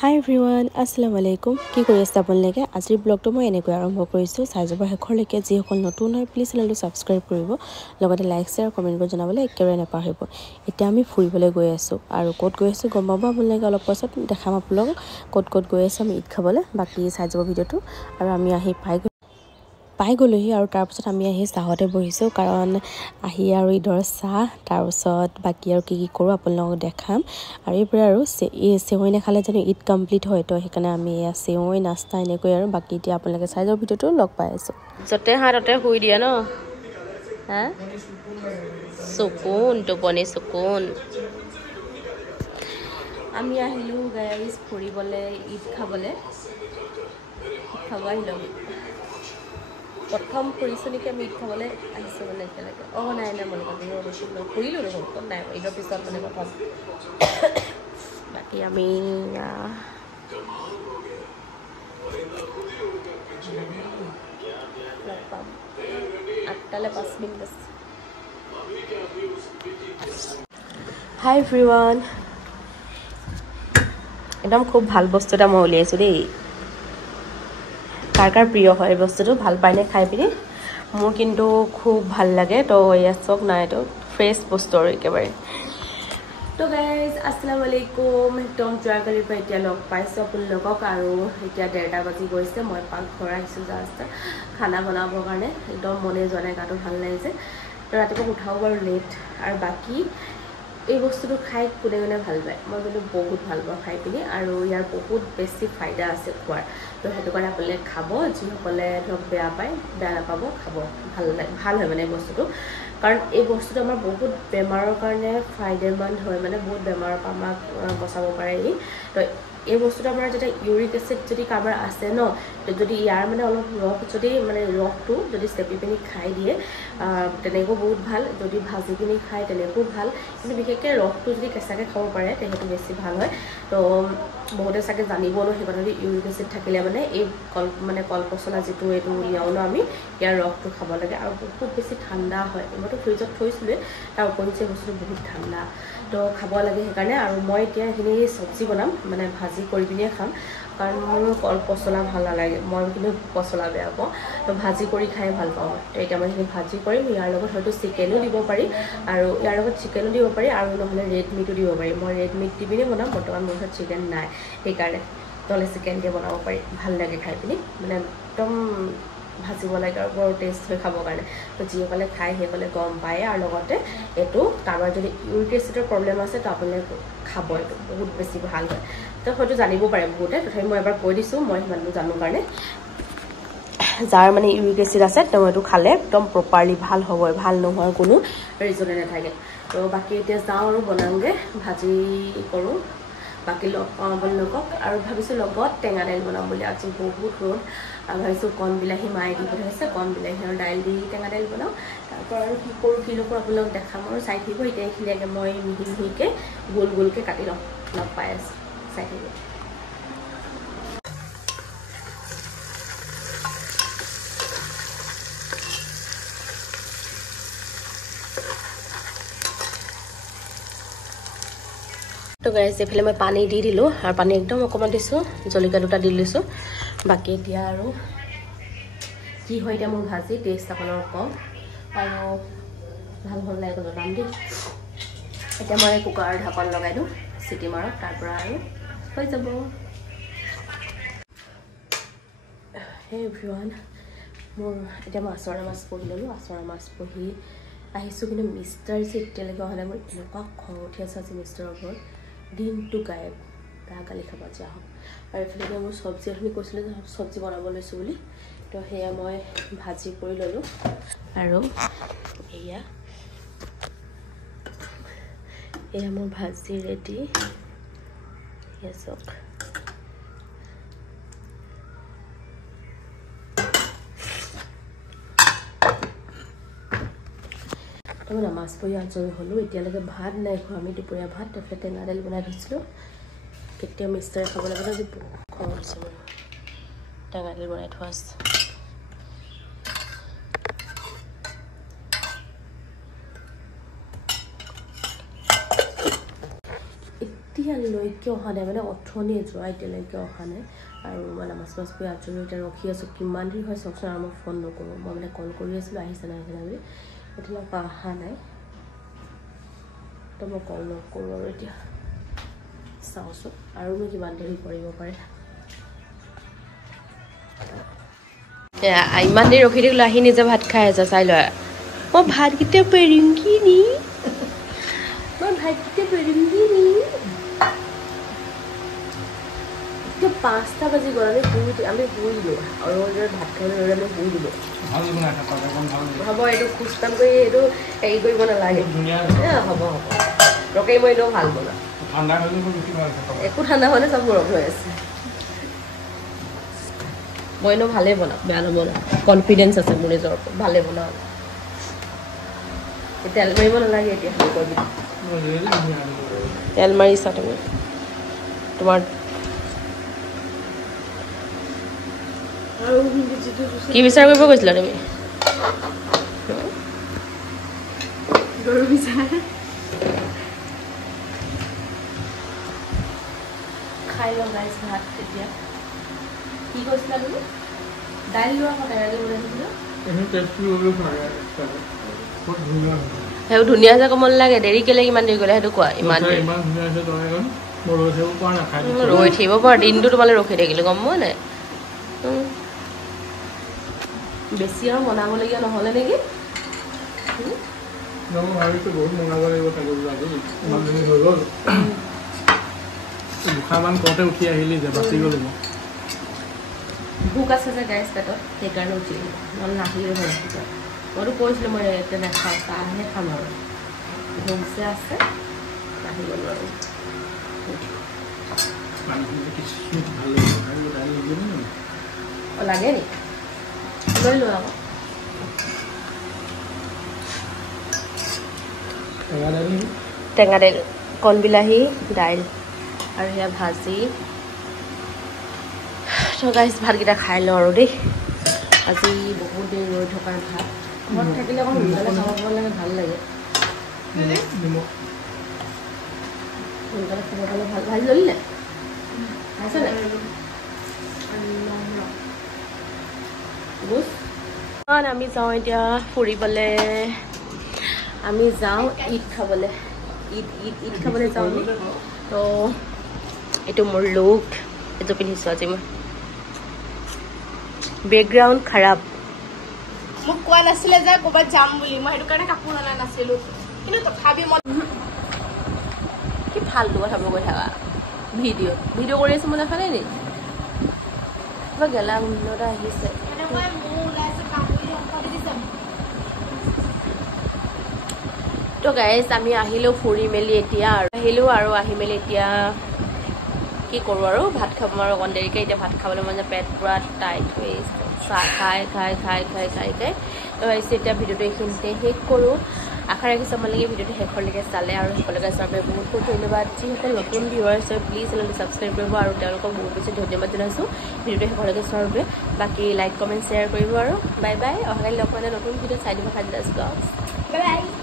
Hi everyone, Assalamualaikum. কি কৰি আছে আপোনালোকে? আজিৰ ব্লগটো মই এনেকৈ আৰম্ভ কৰিছো। চাইজৰ শেষৰলৈকে যিসকল নতুন হয় প্লিজ চেনেলটো সাবস্ক্ৰাইব কৰিব। লগতে লাইক শেয়াৰ কমেন্ট কৰি জনাবলৈ একেবাৰে নাপাহৰিব। এতিয়া আমি ফুৰিবলৈ গৈ আছো আৰু ক'ত গৈ আছো গম পাব আপোনালোকে অলপ পাছত দেখাম আপোনালোকক ক'ত গৈ আছো আমি ঈদ খাবলৈ। বাকি চাইজৰ ভিডিঅটো আৰু আমি আহি পাই গ'লোহি আৰু তাৰ পাছত আমি আহি চাহতে বহিছো কাৰণ আহি আৰু ঈদৰ চাহ তাৰ পাছত বাকি আৰু কি কৰো আপোনালোকক দেখাম আৰু এইবোৰ আৰু সেৱৈ নাখালে জানো ঈদ কমপ্লিট হয় তো সেইকাৰণে আমি সেৱৈ নাস্তা এনেকৈ আৰু বাকি এতিয়া আপোনালোকে চাইজৰ ভিডিঅটো লগ পাই আছো যতে হাততে শুই দিয়া ন হা টোপনি সুকুন আমি আহিলো গাইস ফুৰিবলৈ ঈদ খাবলৈ খাব আহিলো প্ৰথম ফুৰিছো নেকি আমি ঈদ খাবলৈ আহিছো মানে এতিয়ালৈকে নাই মনে ফুৰিলো দেখোন ক'ত নাই ঈদৰ পিছত মানে প্ৰথম বাকি আমি পাম 8টালৈ 5 মিনিট আছে হাই এভৰিৱান একদম খুব ভাল বস্তু এটা মই উলিয়াইছো দেই কাৰ প্ৰিয় হয় বস্তুটো ভাল পাইনে খাই পিনি মোৰ কিন্তু খুব ভাল লাগে তো এয়া চক নাই তো ফ্ৰেছ বস্তু আৰু একেবাৰে তো গাইজ আসসালামু আলাইকুম একদম জয়কালিৰ পৰা এতিয়া লগ পাইছো আপোনালোকক আৰু এতিয়া 1:30 বাজি গৈছে মই পাকঘৰ আহিছো জাষ্ট খানা বনাবৰ কাৰণে একদম মনে জনে গাটো ভাল লাগিছে তো ৰাতিপুৱা উঠাও বাৰু লেট আৰু বাকি এই বস্তুটো খাই কোনে ভাল পায় মই কিন্তু বহুত ভাল পাওঁ খাই পিনি আৰু ইয়াৰ বহুত বেছি ফায়দা আছে খোৱাৰ তো হেতু কাৰণে আপুনি খাব যিসকলে ধৰক বেয়া পায় বেয়া নাপাব খাব ভাল হয় মানে বস্তুটো কাৰণ এই বস্তুটো আমাৰ বহুত বেমাৰৰ কাৰণে ফায়দামন্দ হয় মানে বহুত বেমাৰৰ পৰা আমাক বচাব পাৰে তো এই বস্তুটো আমাৰ যেটা ইউৰিক এসিড যদি কাবাৰ আছে ন যদি ইয়াৰ মানে অলপ ৰস যদি মানে ৰসটো যদি চেপি পিনি খাই দিয়ে তেনেকৈ বহুত ভাল যদি ভাজি পিনি খাই তেনেকৈ ভাল কিন্তু বিশেষকৈ ৰসটো যদি কেঁচাকৈ খাব পাৰে তেহেতু বেছি ভাল হয় তো বহুতে চাগে জানিব ন সেই কথাটো ইউৰিক এসিড থাকিলে মানে এই কলপচলা যেটো এটো লিয়াও ন আমি ইয়াৰ ৰসটো খাব লাগে আৰু বহুত বেছি ঠাণ্ডা হয় মইতো ফ্ৰিজত থৈছিলো তাৰ উপৰিঞ্চি বস্তু বহুত ঠাণ্ডা তো খাব লাগে সেইকাৰণে আৰু মই এতিয়া এখিনি সবজি বনাম মানে ভাজি কৰি পিনিয়ে খাম কাৰণ মোৰ কলপচলা ভাল নালাগে মই কিন্তু পচলা বেয়া পাওঁ তো ভাজি কৰি খাই ভাল পাওঁ তো এতিয়া মই ভাজি কৰিম ইয়াৰ লগত হয়তো চিকেনো দিব পাৰি আৰু ইয়াৰ লগত চিকেনো দিব পাৰি আৰু নহলে ৰেড মিটো দিব পাৰি মই ৰেড মিট দি পিনি বনাম বৰ্তমান মোৰ ওচৰত চিকেন নাই সেইকাৰণে তলে চিকেন দিয়ে বনাব পাৰি ভাল লাগে খাই পিনি মানে একদম ভাজিব লাগে আৰু বৰ টেষ্ট হৈ খাবৰ কাৰণে তো যিসকলে খাই সেইসকলে গম পায় আৰু লগতে এইটো কাৰোবাৰ যদি ইউৰিক এচিডৰ প্ৰব্লেম আছে তো আপোনালোকে খাব এইটো বহুত বেছি ভাল হয় তো হয়তো জানিব পাৰে বহুতে তথাপি মই এবাৰ কৈ দিছোঁ মই সিমানটো জানো কাৰণে যাৰ মানে ইউৰিক এচিড আছে তেওঁ এইটো খালে একদম প্ৰপাৰলি ভাল হ'ব ভাল নোহোৱাৰ কোনো ৰিজনে নাথাকে তো বাকি এতিয়া যাওঁ আৰু বনাওঁগে ভাজি কৰোঁ বাকি লগ পাওঁ আপোনালোকক আৰু ভাবিছোঁ লগত টেঙা দাইল বনাম বুলি আজি বহুত ৰ'দ আৰু ভাবিছোঁ কণ বিলাহী মায়ে দি পঠাইছে কণ বিলাহী আৰু দাইল দি টেঙা দাইল বনাওঁ তাৰপৰা আৰু কি কৰোঁ কি নকৰোঁ আপোনালোকক দেখাম আৰু চাই থাকিব এতিয়া এইখিনিকে মই মিহি মিহিকৈ গোলকৈ কাটি লওঁ লগ পাই আছোঁ চাই থাকিব তো গাইজ এইফালে মই পানী দি দিলোঁ আৰু পানী একদম অকণমান দিছোঁ জলকীয়া দুটা দি লৈছোঁ বাকী এতিয়া আৰু কি হয় এতিয়া মোৰ ভাজি টেষ্ট আপোনালোকক কম আৰু ভাল লাগে জনাম দেই এতিয়া মই কুকাৰৰ ঢাকন লগাই দিওঁ চিটি মাৰক তাৰপৰা আৰু হৈ যাব হে এভৰিৱান মোৰ এতিয়া মই আচৰা মাছ পঢ়ি ল'লোঁ আচৰা মাছ পঢ়ি আহিছোঁ কিন্তু মিষ্টাৰ যে এতিয়ালৈকে অহা নাই মোৰ এনেকুৱা খং উঠি আছে আজি মিষ্টাৰৰ ওপৰত দিনটো গায়ব বেয়া গালি খাব যোৱা হওক আৰু এইফালে মোৰ চব্জি এখিনি কৈছিলোঁ যে চব্জি বনাব লৈছোঁ বুলি তো সেয়া মই ভাজি কৰি ল'লোঁ আৰু এয়া মোৰ ভাজি ৰেডি এয়া চাওক মই মাছ পৰি আজৰি হ'লোঁ এতিয়ালৈকে ভাত নাই খোৱা আমি দুপৰীয়া ভাত তাৰপিছত টেঙা দাইল বনাই থৈছিলোঁ কেতিয়া মিষ্টাৰে খাব লাগে আজি বহুত খং উঠিছে মোৰ টেঙা দাইল বনাই থোৱা আছে এতিয়ালৈকে অহা নাই মানে অথনিয়ে যোৱা এতিয়ালৈকে অহা নাই আৰু মই নামাজ কৰি আজৰি এতিয়া ৰখি আছোঁ কিমান দেৰি হয় চাওকচোন আৰু মই ফোন নকৰোঁ মই মানে কল কৰি আছিলোঁ আহিছে নাই বুলি এতিয়ালৈকে অহা নাই তো মই কল নকৰোঁ আৰু এতিয়া চাওঁচোন আৰুনো কিমান দেৰি কৰিব পাৰে ইমান দেৰি ৰখি থাকিলোঁ আহি নিজে ভাত খাই আছে চাই লোৱা মই ভাতকেইটা পাৰিম কি নি মই ভাতকেইটা পাৰিম কি নি 5টা বাজি গ'ল আমি শুই দিলোঁ আৰু ভাত খাই আমি শুই দিলোঁ হ'ব এইটো খোজ কাম কৰি এইটো হেৰি কৰিব নালাগে হ'ব ৰকেই মই এনেও ভাল বনাওঁ একো ঠাণ্ডা হ'লে চব গৰম হৈ আছে মই এনেও ভালেই বনাওঁ বেয়া নবনাওঁ কনফিডেঞ্চ আছে মোৰ নিজৰ ওপৰত ভালেই বনাওঁ তেল মাৰিব নালাগে এতিয়া তেল মাৰিছা তুমি তোমাৰ কি বিচাৰ কৰিব গৈছিলা তুমি গৰু বিচাৰ খাই লওঁ গাইজ ভাত তেতিয়া কি কৈছিলা তুমি দাইল লোৱা সদায় বনাইছিলো সেইবোৰ ধুনীয়া হৈছে ক'ব নালাগে দেৰি কেলে ইমান দেৰি গ'লে সেইটো কোৱা ইমান ৰৈ থাকিব পাৰা দিনটো তোমালৈ ৰখি থাকিলোঁ গম পোৱা নাই বেছি আৰু বনাবলগীয়া নহ'লে নেকি ভোক আছে যে গাইজ পেটত সেইকাৰণে উঠি নহ'লে নাহিলেও হয় মইতো কৈছিলোঁ মই এতিয়া নাখাওঁ চাহহে খাম আৰু ভোক যে আছে নাহিব নোৱাৰোঁ লাগে নি লৈ লোৱা আকৌ টেঙা দাইল কণ বিলাহী দাইল আৰু সেয়া ভাজি তো গাইজ ভাতকেইটা খাই লওঁ আৰু দেই আজি বহুত দেৰি ৰৈ থকাৰ ভাত ঘৰত থাকিলে অকণ সোনকালে খাব লাগে ভাল লাগে সোনকালে খাব পালে ভাল ভাজি জ্বলিলে খাইছে নাই আমি যাওঁ এতিয়া ফুৰিবলৈ আমি যাওঁ ঈদ খাবলৈ ঈদ খাবলৈ যাওঁ তো এইটো মোৰ লুক এইটো পিন্ধিছোঁ আজি মই বেকগ্ৰাউণ্ড খাৰাপ মোক কোৱা নাছিলে যে ক'ৰবাত যাম বুলি মই সেইটো কাৰণে কাপোৰ অনা নাছিলোঁ কিন্তু তথাপি মই কি ফাল্টু কথাবোৰ কৈ থাকা ভিডিঅ' কৰি আছোঁ মই দেখা নাই নি কিবা গেলা গোন্ধ এটা আহিছে তো গাইজ আমি আহিলোঁ ফুৰি মেলি এতিয়া আৰু আহি মেলি এতিয়া কি কৰোঁ আৰু ভাত খাব আৰু অকণ দেৰিকৈ এতিয়া ভাত খাবলৈ মন যায় পেট পূৰা টাইট হৈ চাহ খাই তো আহিছে এতিয়া ভিডিঅ'টো এইখিনিতে শেষ কৰোঁ আশা ৰাখিছোঁ আপোনালোকে ভিডিঅ'টো শেষলৈকে চালে আৰু শেষলৈকে চোৱাৰ বাবে বহুত বহুত ধন্যবাদ যিসকল নতুন ভিউৱাৰ্ছ হয় প্লিজ চেনেলটো ছাবস্ক্ৰাইব কৰিব আৰু তেওঁলোকক বহুত বেছি ধন্যবাদ জনাইছোঁ ভিডিঅ'টো শেষলৈকে চোৱাৰ বাবে বাকী লাইক কমেণ্ট শ্বেয়াৰ কৰিব আৰু বাই বাই অহাকালি লগ পালে নতুন ভিডিঅ' চাই দিব খাদ্য ব্লগছ বাই বাই